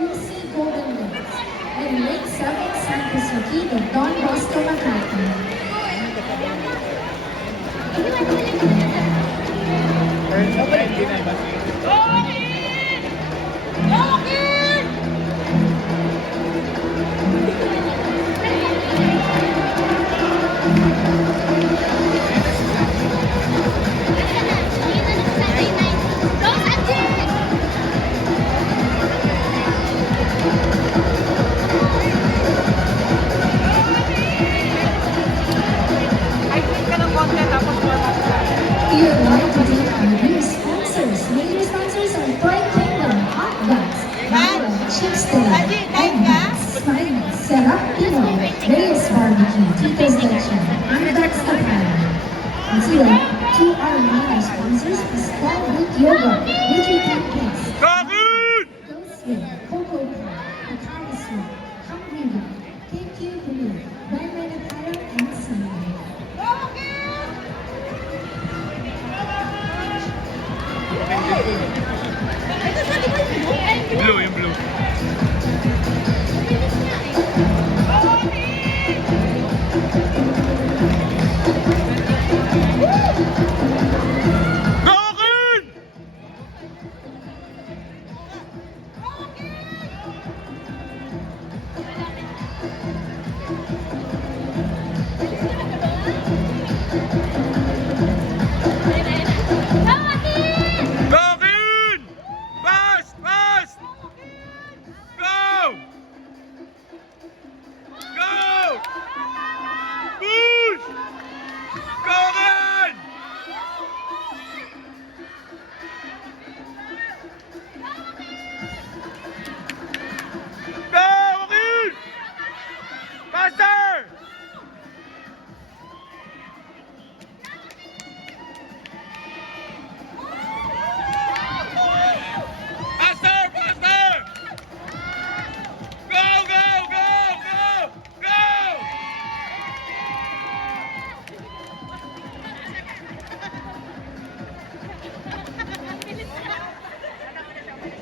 Lucy Golden Wings, and Lake 7 San Joaquin of Don Bosco Makati. Your live today are new sponsors. Major sponsors are Toy Kingdom, Hot Bucks, Mara, Chipster, Egg, Smiley, Serapino, Reyes Barbecue, Tito's Leche, and Ducks Kapara. Until to our minor sponsors is Paul Root Yoga, Nutri-Tech Cakes, Ghostsville, Cocoa Pop, Pecari Sweet, Hungry Dog, KQ Blue, Red Red Apparel, and Sunlight. Thank you.